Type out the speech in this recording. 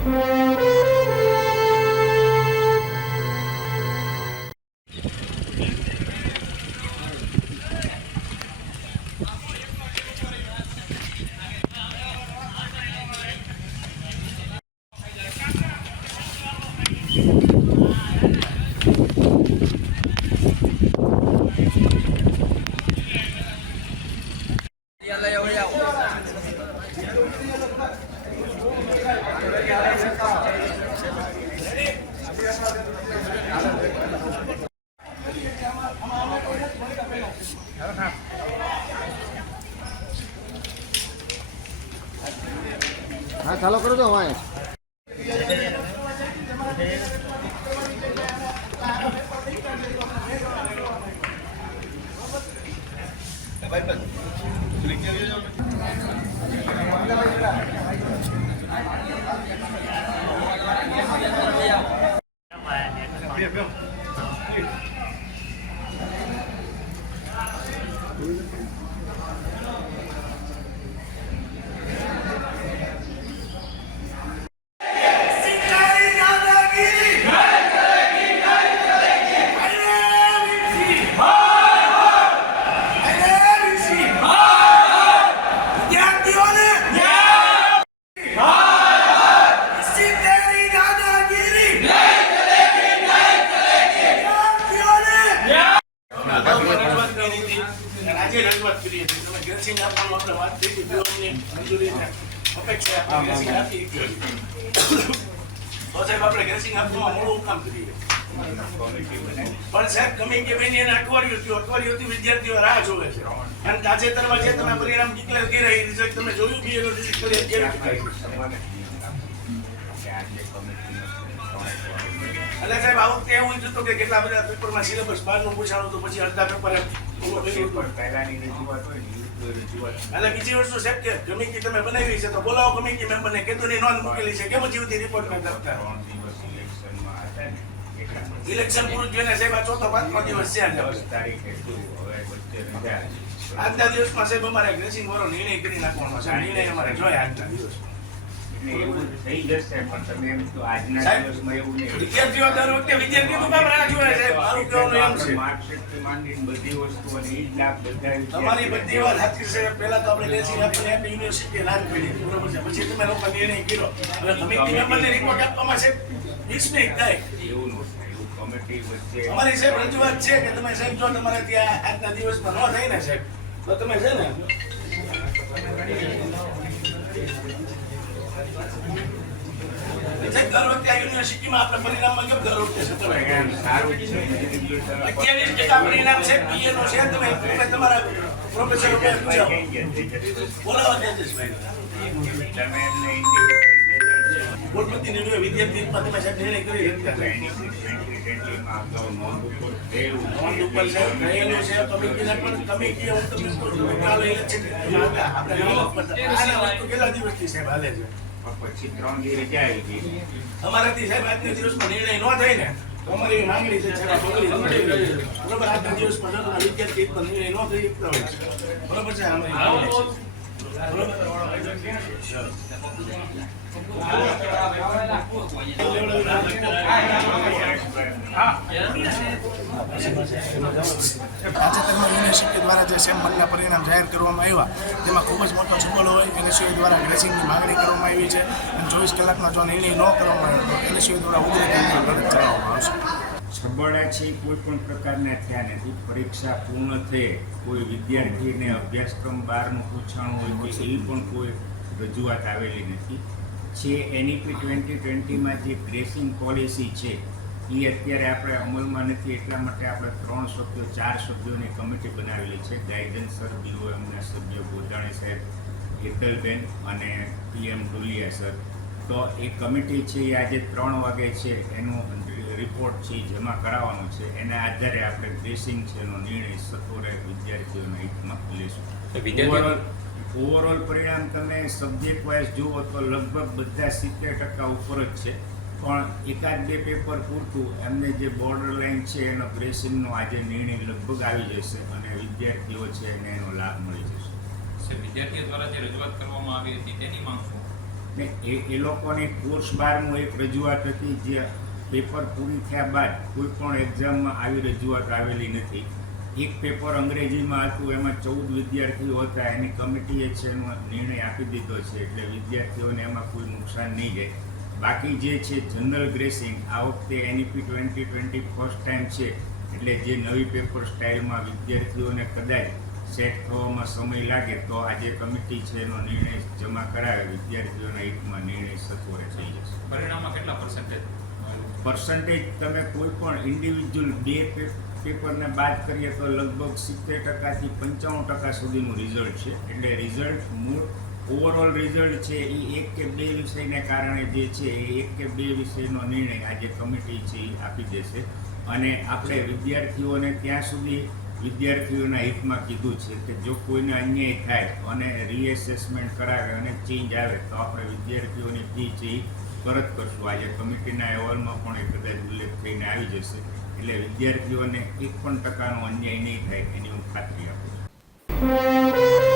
हाँ चालू करो तो वहाँ વિદ્યાર્થીઓ રાહ જોવે છે અને તાજેતરમાં જે તમે પરિણામ ડિક્લેર કરી રહી રિઝલ્ટ તમે જોયું કે એનો રિઝલ્ટ કરી એટલે સાહેબ આવું વખતે એવું થતું કે કેટલા બધા પેપરમાં સિલેબસ બહારનું પૂછાણું તો પછી અડધા પેપર પહેલાની રજૂઆત હોય અને બીજી વસ્તુ સાહેબ કે કમિટી તમે બનાવી છે તો બોલાવો કમિટી મેમ્બરને કેતુની નોંધ મૂકેલી છે કેમ હજી સુધી રિપોર્ટ ન કરતા ઇલેક્શન પૂરું થયું ને સાહેબ આ ચોથો પાંચમો દિવસ છે આજના દિવસમાં સાહેબ અમારે ગ્રેસિંગ વાળો નિર્ણય કરી નાખવાનો છે નિર્ણય અમારે જોઈએ આજના દિવસ થઈ જશે પણ તમે એમ તો આજના દિવસમાં એવું નહીં વિદ્યાર્થીઓ દર વખતે વિદ્યાર્થીઓ તો કામ રાહ જોવે છે મારું કહેવાનું એમ છે માર્કશીટથી માંડીને બધી વસ્તુઓ અને ઈ જ લાભ બધા તમારી બધી વાત સાચી છે પહેલા તો આપણે લેસી આપણે યુનિવર્સિટી લાગ કરી બરોબર છે પછી તમે લોકો નિર્ણય કર્યો હવે કમિટી મેમ્બરને રિપોર્ટ આપવામાં છે 20 મિનિટ થાય એવું નહોતું કમિટી વચ્ચે અમારી સાહેબ રજૂઆત છે કે તમે સાહેબ જો તમારે ત્યાં આજના દિવસમાં ન થાય ને સાહેબ તો તમે છે ને યુનિવર્સિટીમાં આપણે પરિણામમાં કેમ દર વખતે સારું છે 28% પરિણામ છે પીએ નો છે તમે તમારા પ્રોફેસર બોલાવો તેજસભાઈ તમે એમને બોર્ડમાંથી નિર્ણય વિદ્યાર્થીમાં તમે સાહેબ નિર્ણય કરી નોંધ ઉપર છે રહેલું છે કમિટીને પણ કમિટી હું તમને કહું છું કાલે ઇલેક્શન આપણે કેટલા દિવસથી સાહેબ હાલે છે પછી 3 દિવસ રજા આવી ગઈ અમારાથી સાહેબ આજના દિવસમાં નિર્ણય ન થાય ને તો અમારી માંગણી છે બરોબર આજના દિવસમાં જો વિદ્યાર્થી પણ નિર્ણય ન થઈ શકતા હોય બરોબર છે તાજેતરમાં યુનિવર્સિટી દ્વારા જે સેમ 1ના પરિણામ જાહેર કરવામાં આવ્યા તેમાં ખૂબ જ મોટો સબળ હોય એનએસયુ દ્વારા ગ્રેસિંગની માંગણી કરવામાં આવી છે અને 24 કલાકમાં જો નિર્ણય ન કરવામાં આવે તો એનએસયુ દ્વારા ઉગ્ર લડત ચલાવવામાં આવશે સબળા છે કોઈ પણ પ્રકારના થયા નથી પરીક્ષા પૂર્ણ થઈ કોઈ વિદ્યાર્થીને અભ્યાસક્રમ બહારનું પૂછાણું હોય કોઈ એવી પણ કોઈ રજૂઆત આવેલી નથી છે એનઈપી 2020માં જે ગ્રેસિંગ પોલિસી છે એ અત્યારે આપણે અમલમાં નથી એટલા માટે આપણે 3 સભ્યો 4 સભ્યોની કમિટી બનાવેલી છે ગાઈડન્સ સર બીઓએમના સભ્ય ગોધાણી સાહેબ હેતલબેન અને PM ડુલિયા સર તો એ કમિટી છે એ આજે 3 વાગે છે એનું રિપોર્ટ છે જમા કરાવવાનો છે એના આધારે આપણે ગ્રેસિંગ છે એનો નિર્ણય સત્વરે વિદ્યાર્થીઓના હિતમાં લઈશું ઓવરઓલ પરિણામ તમે સબ્જેક્ટ વાઇઝ જુઓ તો લગભગ બધા 70% ઉપર જ છે પણ એકાદ બે પેપર પૂરતું એમને જે બોર્ડર લાઇન છે એનો ગ્રેસિંગનો આજે નિર્ણય લગભગ આવી જશે અને વિદ્યાર્થીઓ છે એને એનો લાભ મળી જશે. વિદ્યાર્થીઓ દ્વારા જે રજૂઆત કરવામાં આવી હતી તેની માંગ શું? ને એ લોકોની કોર્સ બારનું એક રજૂઆત હતી જે પેપર પૂરી થયા બાદ કોઈ પણ એક્ઝામમાં આવી રજૂઆત આવેલી નથી. એક પેપર અંગ્રેજીમાં હતું, એમાં 14 વિદ્યાર્થીઓ હતા, એની કમિટીએ છે એનો નિર્ણય આપી દીધો છે એટલે વિદ્યાર્થીઓને એમાં કોઈ નુકસાન નહીં જાય. બાકી જે છે જનરલ ગ્રેસિંગ, આ વખતે NEP 2020 ફર્સ્ટ ટાઈમ છે એટલે જે નવી પેપર સ્ટાઇલમાં વિદ્યાર્થીઓને કદાચ સેટ થવામાં સમય લાગે તો આજે કમિટી છે એનો નિર્ણય જમા કરાવે, વિદ્યાર્થીઓના હિતમાં નિર્ણય સત્વરે થઈ જશે. પરિણામમાં કેટલા પર્સન્ટેજ તમે કોઈ પણ ઇન્ડિવિજ્યુઅલ બે પેપરને બાદ કરીએ તો લગભગ 70% થી 95% સુધીનું રિઝલ્ટ છે. એટલે રિઝલ્ટ મૂળ ઓવરઓલ રિઝલ્ટ છે એ એક કે બે વિષયને કારણે જે છે એ એક કે બે વિષયનો નિર્ણય આજે કમિટી છે એ આપી દેશે. અને આપણે વિદ્યાર્થીઓને ત્યાં સુધી વિદ્યાર્થીઓના હિતમાં કીધું છે કે જો કોઈને અન્યાય થાય અને રીએસેસમેન્ટ કરાવે અને ચેન્જ આવે તો આપણે વિદ્યાર્થીઓની ફી છે એ પરત કરશું. આજે કમિટીના અહેવાલમાં પણ એ કદાચ ઉલ્લેખ થઈને આવી જશે. એટલે વિદ્યાર્થીઓને 1% અન્યાય નહીં થાય એની હું ખાતરી આપું છું.